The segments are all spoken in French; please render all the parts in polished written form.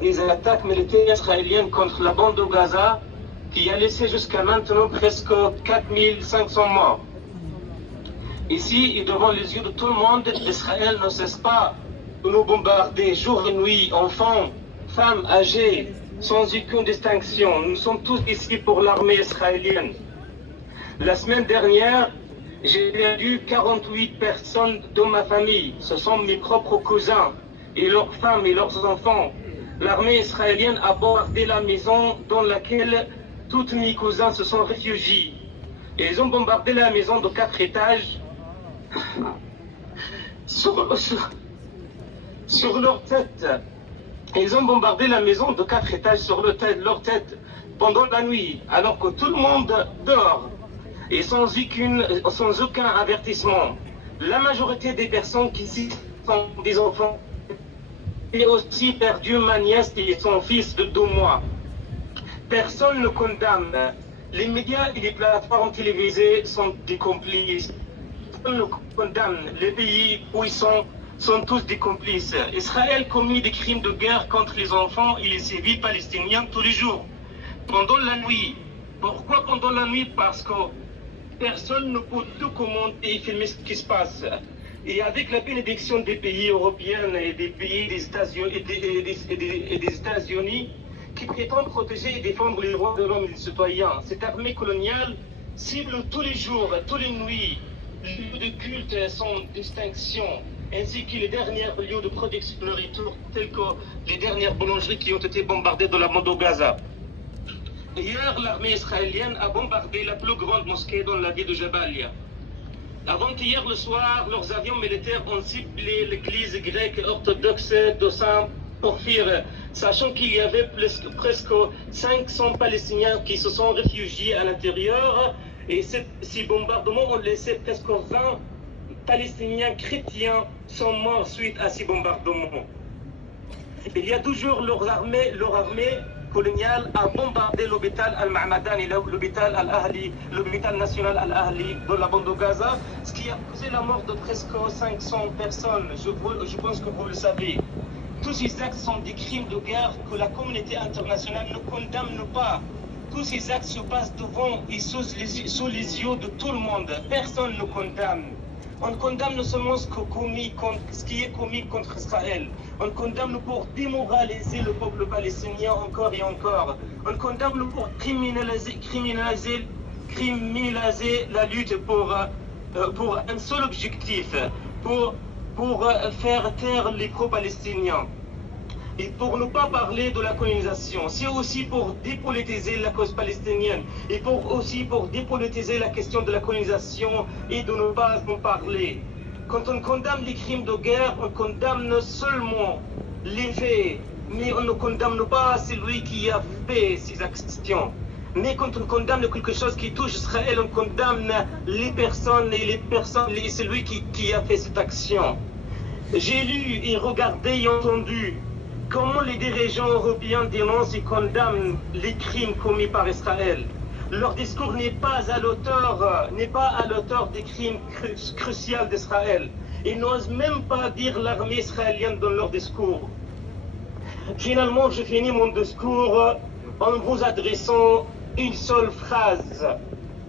des attaques militaires israéliennes contre la bande de Gaza qui a laissé jusqu'à maintenant presque 4500 morts. Ici, et devant les yeux de tout le monde, Israël ne cesse pas de nous bombarder jour et nuit, enfants, femmes âgées, sans aucune distinction. Nous sommes tous ici pour l'armée israélienne. La semaine dernière, j'ai perdu 48 personnes de ma famille. Ce sont mes propres cousins et leurs femmes et leurs enfants. L'armée israélienne a bombardé la maison dans laquelle tous mes cousins se sont réfugiés. Et ils ont bombardé la maison de 4 étages sur leur tête. Ils ont bombardé la maison de 4 étages sur leur tête pendant la nuit, alors que tout le monde dort. Et sans aucun avertissement. La majorité des personnes qui ici sont des enfants. J'ai aussi perdu ma nièce et son fils de 2 mois. Personne ne condamne. Les médias et les plateformes télévisées sont des complices. Personne ne condamne. Les pays où ils sont tous des complices. Israël commet des crimes de guerre contre les enfants et les civils palestiniens tous les jours. Pendant la nuit. Pourquoi pendant la nuit? Parce que personne ne peut tout commenter et filmer ce qui se passe. Et avec la bénédiction des pays européens et des pays des États-Unis qui prétendent protéger et défendre les droits de l'homme et des citoyens, cette armée coloniale cible tous les jours, toutes les nuits, les lieux de culte sans distinction, ainsi que les derniers lieux de production de nourriture, tels que les dernières boulangeries qui ont été bombardées de la bande de Gaza. Hier, l'armée israélienne a bombardé la plus grande mosquée dans la ville de Jabalia. Avant-hier le soir, leurs avions militaires ont ciblé l'église grecque orthodoxe de Saint-Porphyre, sachant qu'il y avait presque 500 Palestiniens qui se sont réfugiés à l'intérieur. Et ces bombardements ont laissé presque 20 Palestiniens chrétiens sont morts suite à ces bombardements. Il y a toujours leur armée coloniale a bombardé l'hôpital Al-Ma'madan et l'hôpital Al-Ahli, l'hôpital national Al-Ahli de la bande de Gaza, ce qui a causé la mort de presque 500 personnes. Je pense que vous le savez. Tous ces actes sont des crimes de guerre que la communauté internationale ne condamne pas. Tous ces actes se passent devant et sous les yeux de tout le monde. Personne ne condamne. On condamne seulement ce qui est commis contre Israël. On condamne pour démoraliser le peuple palestinien encore et encore. On condamne pour criminaliser la lutte pour un seul objectif, pour faire taire les pro-palestiniens. Et pour ne pas parler de la colonisation, c'est aussi pour dépolitiser la cause palestinienne et aussi pour dépolitiser la question de la colonisation et de ne pas en parler. Quand on condamne les crimes de guerre, on condamne seulement les faits, mais on ne condamne pas celui qui a fait ces actions. Mais quand on condamne quelque chose qui touche Israël, on condamne les personnes et celui qui a fait cette action. J'ai lu et regardé et entendu comment les dirigeants européens dénoncent et condamnent les crimes commis par Israël. Leur discours n'est pas à l'auteur des crimes cruciaux d'Israël. Ils n'osent même pas dire l'armée israélienne dans leur discours. Finalement, je finis mon discours en vous adressant une seule phrase.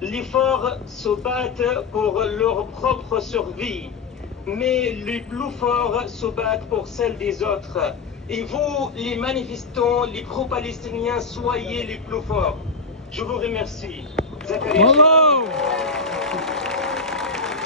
Les forts se battent pour leur propre survie, mais les plus forts se battent pour celle des autres. Et vous, les manifestants, les pro-palestiniens, soyez les plus forts. Je vous remercie. Bravo!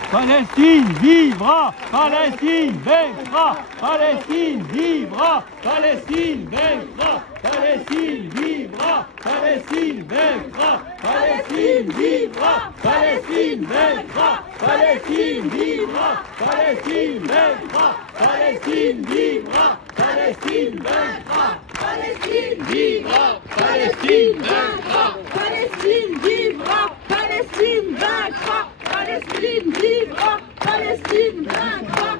Palestine vivra! Palestine vaincra! Palestine vivra! Palestine vaincra! Palestine vivra! Palestine vaincra! Palestine vivra! Palestine vaincra! Palestine vivra! Palestine vaincra! Palestine vivra! Palestine vaincra! Palestine vivra! Palestine vaincra! Palestine vivra! Palestine vaincra! Palestine vivra! Palestine vaincra!